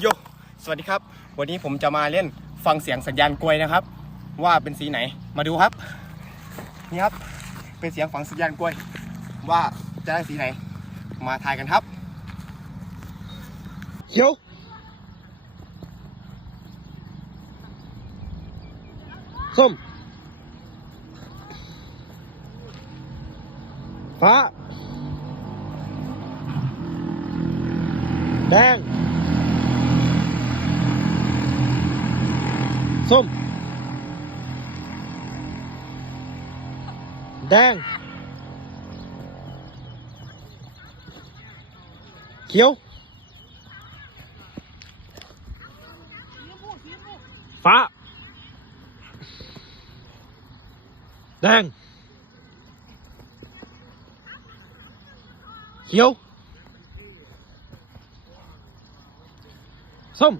โย สวัสดีครับ วันนี้ผมจะมาเล่นฟังเสียงสัญญาณกลวยนะครับ ว่าเป็นสีไหน มาดูครับ นี่ครับ เป็นเสียงฟังสัญญาณกลวย ว่าจะได้สีไหน มาทายกันครับเขียวส้มฟ้าแดง Xôm. Đen Chiếu Phá. Đen Chiếu Xôm.